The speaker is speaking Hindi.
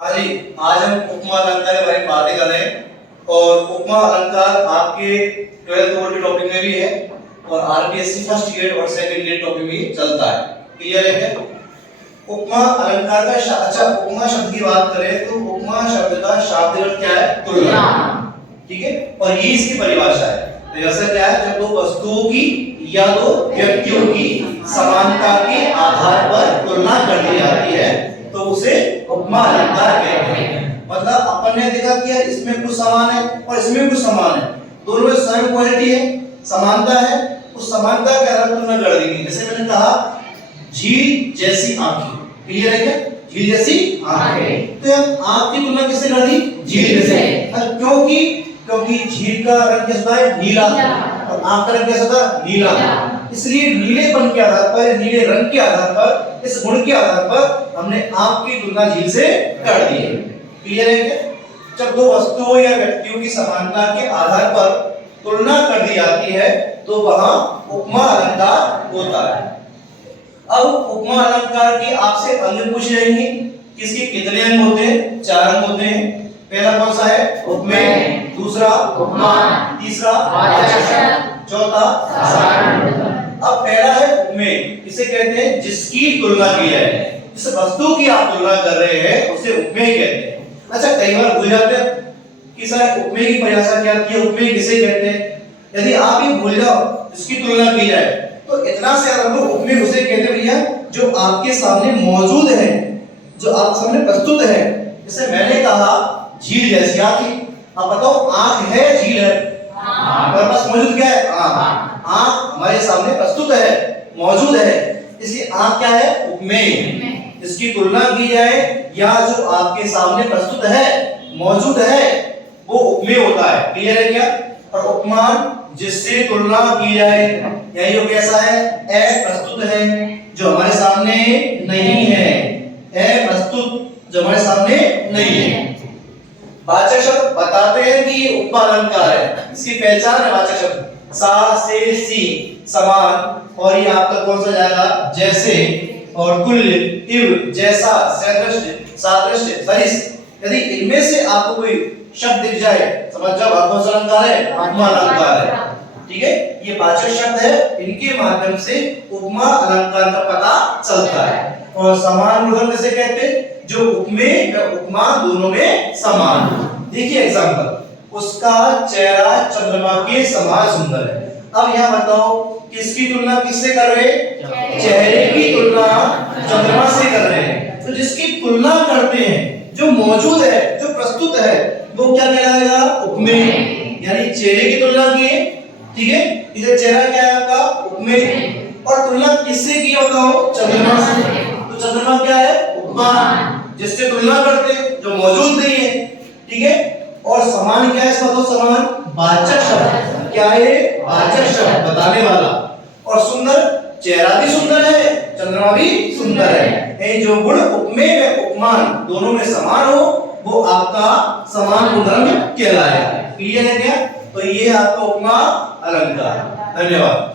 हाँ जी, आज हम उपमा अलंकार के बारे में बातें कर रहे हैं और उपमा अलंकार आपके 12th बोर्ड के टॉपिक में भी है और आरपीएससी फर्स्ट ग्रेड और सेकंड ग्रेड टॉपिक में भी चलता है। क्लियर है क्या? उपमा अलंकार का अच्छा, उपमा शब्द की बात करें तो उपमा शब्द का शाब्दिक अर्थ क्या है? तुलना। ठीक है, और ये इसकी परिभाषा है। परिभाषा क्या है? जब दो वस्तुओं की या दो व्यक्तियों की समानता के आधार पर तुलना कर दी जाती है तो उसे उपमा अलंकार कहते हैं। मतलब अपन ने देखा कि यार इसमें कुछ समान है और इसमें कुछ समान है, दोनों में सेम क्वालिटी है, समानता है, उस समानता के आधार पर तुलना कर दी गई। जैसे मैंने कहा झील जैसी आंखें। क्लियर है क्या? झील जैसी आंखें, तो हम आंख की तुलना किससे कर दी? झील से। क्योंकि झील का रंग कैसा है? नीला, और आंख का रंग कैसा था? नीला। इसलिए नीलेपन के आधार पर, नीले रंग के आधार पर, इस गुण के आधार पर हमने आंख की तुलना झील से कर दी है। क्लियर है क्या? जब दो वस्तुओं या व्यक्तियों की समानता के आधार पर तुलना कर दी जाती है तो वहां उपमा अलंकार होता है। अब उपमा अलंकार की आपसे अंग पूछ जाएंगे। किसके कितने अंग होते हैं? 4 अंग होते हैं। पहला कौन सा है? उपमेय, दूसरा उपमान, तीसरा वाचक, चौथा सारण। अब पहला है उपमेय। इसे कहते हैं जिसकी तुलना की जाए, जिस वस्तु की आप तुलना कर रहे हैं उसे उपमेय कहते हैं। अच्छा, कई बार भूल जाते हैं कि सर उपमेय की परिभाषा क्या होती है, उपमेय किसे कहते हैं। यदि आप ये भूल जाओ जिसकी तुलना की जाए तो इतना से हम लोग उपमेय उसे कहते हैं भैया जो आपके सामने मौजूद है, जो आपके सामने प्रस्तुत है। जैसे मैंने कहा झील जैसी आंखें। अब बताओ आंख है, झील है, हमारे पास मौजूद क्या है? आंख। आंख हमारे सामने प्रस्तुत है, मौजूद है, इसलिए आंख क्या है? उपमेय। इसकी तुलना की जाए या जो आपके सामने प्रस्तुत है, मौजूद है, वो उपमेय होता है। क्लियर है क्या? और उपमान जिससे तुलना की जाए, यही वो कैसा है? अप्रस्तुत है, जो हमारे सामने नहीं है। अप्रस्तुत, जो हमारे सामने नहीं है। वाचक शब्द बताते हैं कि ये उपमा अलंकार है। इसकी पहचान है वाचक शब्द सा से सी, समान, और ये आपका कौन सा जाएगा? जैसे, और तुल्य, इव, जैसा, सदृश, सादृश्य, सरिस। यदि इनमें से आपको कोई शब्द दिख जाए, समझ जाओ आप कौन सा अलंकार है? उपमा अलंकार है। ठीक है, ये वाचक शब्द है, इनके माध्यम से उपमा अलंकार का पता चलता है। और समान उदाहरण किसे कहते हैं? जो उपमेय या उपमा दोनों में समान। देखिए एग्जांपल, उसका चेहरा चंद्रमा के समान सुंदर है। अब यहां बताओ किसकी तुलना किससे कर रहे हैं? चेहरे की तुलना चंद्रमा से कर रहे हैं। तो जिसकी तुलना करते हैं, जो मौजूद है, जो प्रस्तुत है, वो क्या कहलाएगा? उपमेय। यानी चेहरे की तुलना की है, ठीक है, इसे चेहरा क्या है आपका? उपमेय। और तुलना किससे की बताओ? चंद्रमा से। तो चंद्रमा क्या है? उपमान। जिससे तुलना करते हैं, जो मौजूद नहीं है। ठीक है, और समान क्या है? इसका तो समान वाचक शब्द। क्या है? वाचक शब्द, बताने वाला। और सुंदर, चेहरा भी सुंदर है, चंद्रमा भी सुंदर है। ये जो गुण उपमेय व उपमान दोनों में समान हो वो आपका समान गुणधर्म कहलाएगा। क्लियर है क्या? तो ये आपका उपमा अलंकार। धन्यवाद।